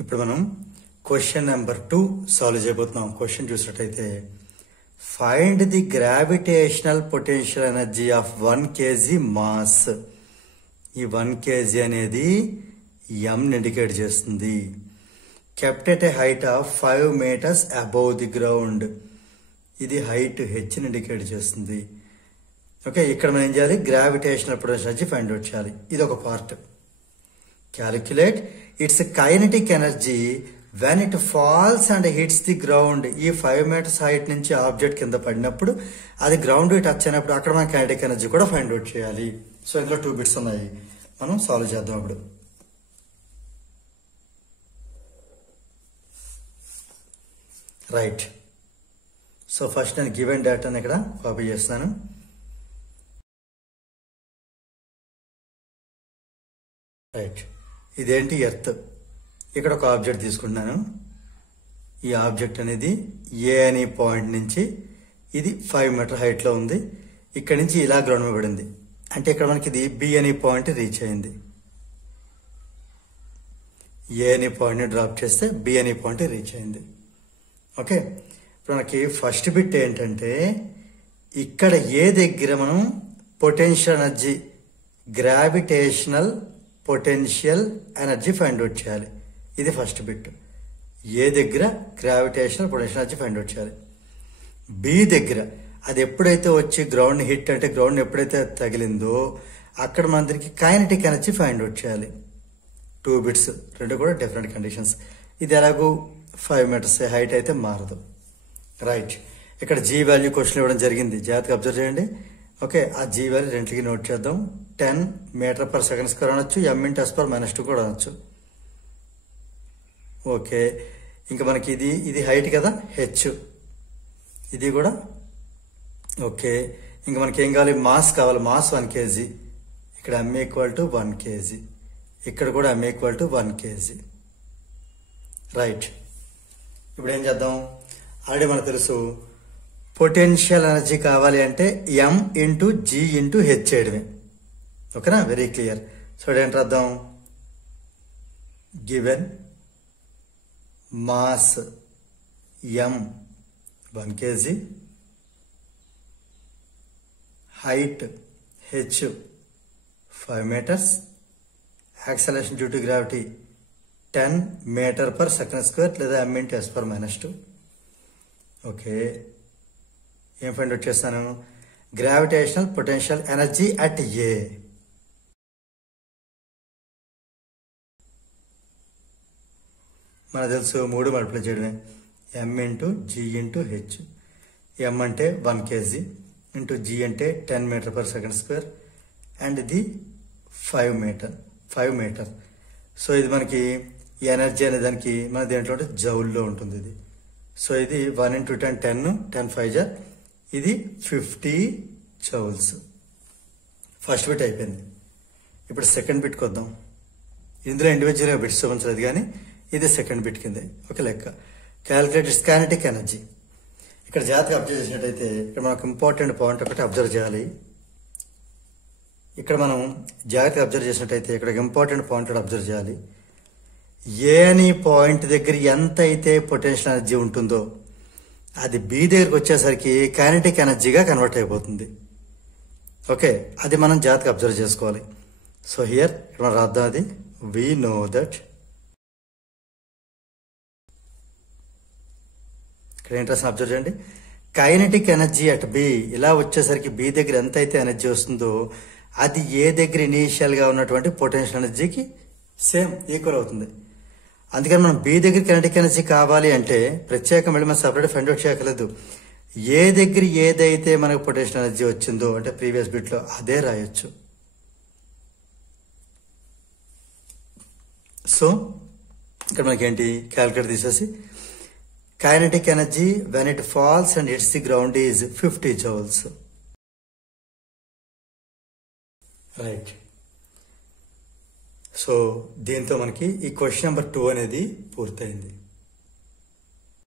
ఇప్పుడు మనం question number 2 solve చేయబోతున్నాం. క్వశ్చన్ చూసినట్టయితే find the gravitational potential energy of 1 kg mass. ఈ 1 kg అనేది m ని ఇండికేట్ చేస్తుంది. Kept at a height of 5 meters above the ground. ఇది హైట్ h ని ఇండికేట్ చేస్తుంది. ఓకే, ఇక్కడ మనం ఏం చేయాలి? Gravitational potential energy find out చేయాలి. ఇది ఒక part. Calculate its kinetic energy when it falls and hits the ground. ఈ 5 meters హైట్ నుంచి ఆబ్జెక్ట్ కింద పడినప్పుడు అది గ్రౌండ్ టచ్ అయినప్పుడు అక్కడ మనం కైనెటిక్ ఎనర్జీ కూడా ఫైండ్ అవుట్ చేయాలి. సో ఇందులో 2 బిట్స్ ఉన్నాయి, మనం సాల్వ్ చేద్దాం ఇప్పుడు. రైట్, సో ఫస్ట్ నేను గివెన్ డేటాని ఇక్కడ కాపీ చేస్తాను. రైట్, ఇదేంటి? ఎర్త్. ఇక్కడ ఒక ఆబ్జెక్ట్ తీసుకుంటున్నాను. ఈ ఆబ్జెక్ట్ అనేది ఏ అనే పాయింట్ నుంచి ఇది 5 meter హైట్లో ఉంది. ఇక్కడ నుంచి ఇలా గ్రౌండ్ మీద పడింది. అంటే ఇక్కడ మనకి ఇది బి అనే పాయింట్ రీచ్ అయింది. ఏ అనే పాయింట్ని డ్రాప్ చేస్తే బి అనే పాయింట్ రీచ్ అయింది. ఓకే, ఇప్పుడు మనకి ఫస్ట్ బిట్ ఏంటంటే ఇక్కడ ఏ దగ్గర మనం potential energy, gravitational potential energy find out చేయాలి. ఇది ఫస్ట్ బిట్. ఏ దగ్గర gravitational potential energy find out చేయాలి. బి దగ్గర అది ఎప్పుడైతే వచ్చి గ్రౌండ్ హిట్ అంటే గ్రౌండ్ ఎప్పుడైతే తగిలిందో అక్కడ మనకి కైనెటిక్ ఎనర్జీ ఫైండ్ అవుట్ చేయాలి. 2 బిట్స్, రెండు కూడా డిఫరెంట్ కండిషన్స్. ఇది ఎలాగూ 5 meters హైట్ అయితే మారదు. రైట్, ఇక్కడ జీ వాల్యూ క్వశ్చన్ ఇవ్వడం జరిగింది, జాగ్రత్తగా అబ్జర్వ్ చేయండి. ఓకే, ఆ జీ వాల్యూ రెంట్లకి నోట్ చేద్దాం. 10 meter/s² అనొచ్చు, m/s/-2 కూడా అనొచ్చు. ఓకే, ఇంకా మనకి ఇది హైట్ కదా, హెచ్. ఇది కూడా ఓకే. ఇంకా మనకి ఏం కావాలి? మాస్ కావాలి. Mass 1 kg. ఇక్కడ m = 1 kg. ఇక్కడ కూడా m = 1 kg. రైట్, ఇప్పుడు ఏం చేద్దాం? ఆల్రెడీ మనకు తెలుసు పొటెన్షియల్ ఎనర్జీ కావాలి అంటే m × g × h చేయడమే. ఓకేనా? Very clear. సో ఏంటి అర్థం? Given mass m 1 kg, height h 5 meters, acceleration due to gravity 10 meter/s² లేదా m/s/-2. ఓకే, ఏం ఫైండ్ అవుట్ చేస్తాను? Gravitational potential energy at a. మనకు తెలుసు 3 మల్టిప్లై చేయడమే. m × g × h. m అంటే 1 kg, ఇంటూ g అంటే 10 meter/s² అండ్ ఇది 5 meter. So ఇది మనకి ఎనర్జీ అనే దానికి మన దేంట్లో జౌల్లో ఉంటుంది ఇది. సో ఇది 1 × 10 10 5 ఇది 50 joules. ఫస్ట్ బిట్ అయిపోయింది. ఇప్పుడు సెకండ్ బిట్కి వద్దాం. ఇందులో ఇండివిజువల్గా బిట్స్ చూపించలేదు కానీ ఇది సెకండ్ బిట్ కిందే. ఓకే, లెక్క క్యాలిక్యులేట్ ఇట్స్ కైనెటిక్ ఎనర్జీ. ఇక్కడ జాగ్రత్తగా అబ్జర్వ్ చేసినట్టయితే ఇక్కడ మనకు ఇంపార్టెంట్ పాయింట్ ఒకటి అబ్జర్వ్ చేయాలి. ఇక్కడ మనం జాగ్రత్తగా అబ్జర్వ్ చేసినట్టయితే ఇక్కడ ఇంపార్టెంట్ పాయింట్ అబ్జర్వ్ చేయాలి. ఏ అని పాయింట్ దగ్గర ఎంత అయితే పొటెన్షియల్ ఎనర్జీ ఉంటుందో అది బి దగ్గరికి వచ్చేసరికి కైనెటిక్ ఎనర్జీగా కన్వర్ట్ అయిపోతుంది. ఓకే, అది మనం జాగ్రత్తగా అబ్జర్వ్ చేసుకోవాలి. సో హియర్ ఇక్కడ మనం రాద్దాం. అది వి నో దట్ ఇక్కడ ఇంట్రెస్ట్ అబ్జర్వ్ చేయండి. కైనెటిక్ ఎనర్జీ అట్ బి ఇలా వచ్చేసరికి బి దగ్గర ఎంత అయితే ఎనర్జీ వస్తుందో అది ఏ దగ్గర ఇనీషియల్ గా ఉన్నటువంటి పొటెన్షియల్ ఎనర్జీకి సేమ్ ఈక్వల్ అవుతుంది. అందుకని మనం బి దగ్గర కైనెటిక్ ఎనర్జీ కావాలి అంటే ప్రత్యేకం వెళ్ళి మనం సపరేట్ ఫైండ్ అవుట్ చేయక్కర్లేదు. ఏ దగ్గర ఏదైతే మనకు పొటెన్షియల్ ఎనర్జీ వచ్చిందో అంటే ప్రీవియస్ బిట్ లో అదే రాయొచ్చు. సో ఇక్కడ మనకి ఏంటి? క్యాలిక్యులేటర్ తీసేసి kinetic energy when it falls and hits the ground is 50 joules. Right, so దీంతో మనకి ఈ క్వశ్చన్ నెంబర్ 2 అనేది పూర్తయింది.